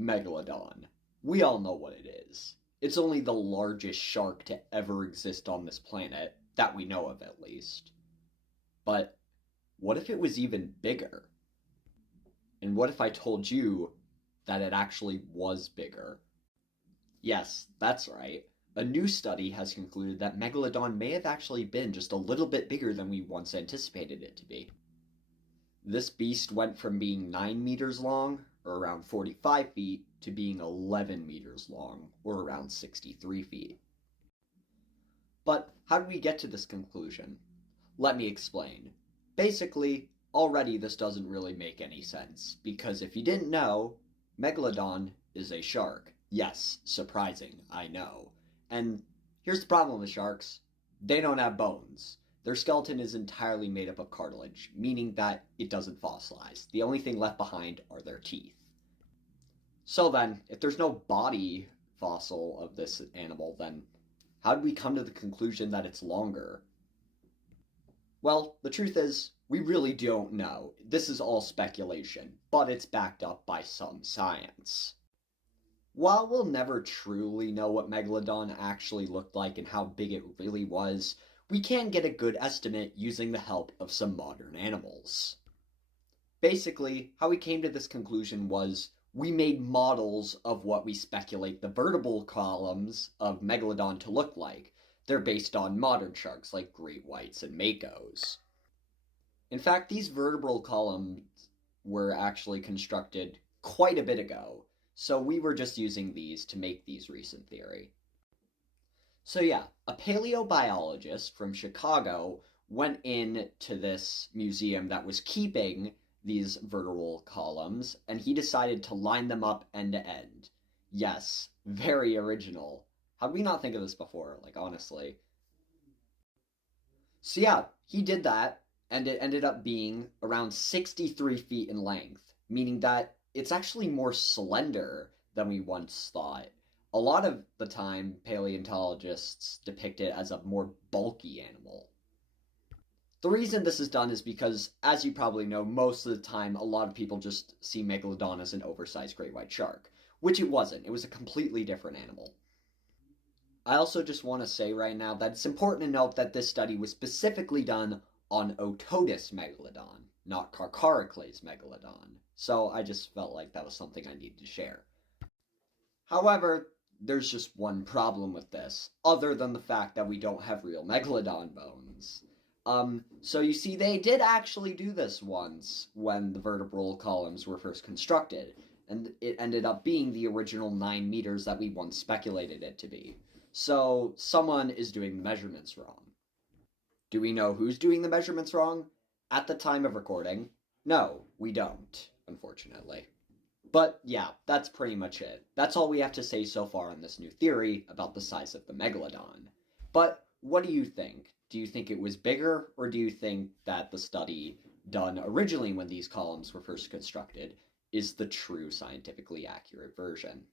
Megalodon. We all know what it is. It's only the largest shark to ever exist on this planet, that we know of at least. But what if it was even bigger? And what if I told you that it actually was bigger? Yes, that's right. A new study has concluded that Megalodon may have actually been just a little bit bigger than we once anticipated it to be. This beast went from being 9 meters long, or around 45 feet, to being 11 meters long, or around 63 feet. But how did we get to this conclusion? Let me explain. Basically, already this doesn't really make any sense, because if you didn't know, Megalodon is a shark. Yes, surprising, I know. And here's the problem with sharks. They don't have bones. Their skeleton is entirely made up of cartilage, meaning that it doesn't fossilize. The only thing left behind are their teeth. So then, if there's no body fossil of this animal, then how did we come to the conclusion that it's longer? Well, the truth is, we really don't know. This is all speculation, but it's backed up by some science. While we'll never truly know what Megalodon actually looked like and how big it really was, we can get a good estimate using the help of some modern animals. Basically, how we came to this conclusion was we made models of what we speculate the vertebral columns of Megalodon to look like. They're based on modern sharks like great whites and makos. In fact, these vertebral columns were actually constructed quite a bit ago, so we were just using these to make these recent theory. So yeah, a paleobiologist from Chicago went into this museum that was keeping these vertebral columns, and he decided to line them up end to end. Yes, very original. How did we not think of this before, like, honestly? So yeah, he did that, and it ended up being around 63 feet in length, meaning that it's actually more slender than we once thought. A lot of the time, paleontologists depict it as a more bulky animal. The reason this is done is because, as you probably know, most of the time a lot of people just see Megalodon as an oversized great white shark, which it wasn't. It was a completely different animal. I also just want to say right now that it's important to note that this study was specifically done on Otodus Megalodon, not Carcaricles Megalodon. So I just felt like that was something I needed to share. However, there's just one problem with this, other than the fact that we don't have real Megalodon bones. So you see, they did actually do this once when the vertebral columns were first constructed, and it ended up being the original 9 meters that we once speculated it to be. So someone is doing the measurements wrong. Do we know who's doing the measurements wrong? At the time of recording, no, we don't, unfortunately. But yeah, that's pretty much it. That's all we have to say so far on this new theory about the size of the Megalodon. But what do you think? Do you think it was bigger, or do you think that the study done originally when these columns were first constructed is the true scientifically accurate version?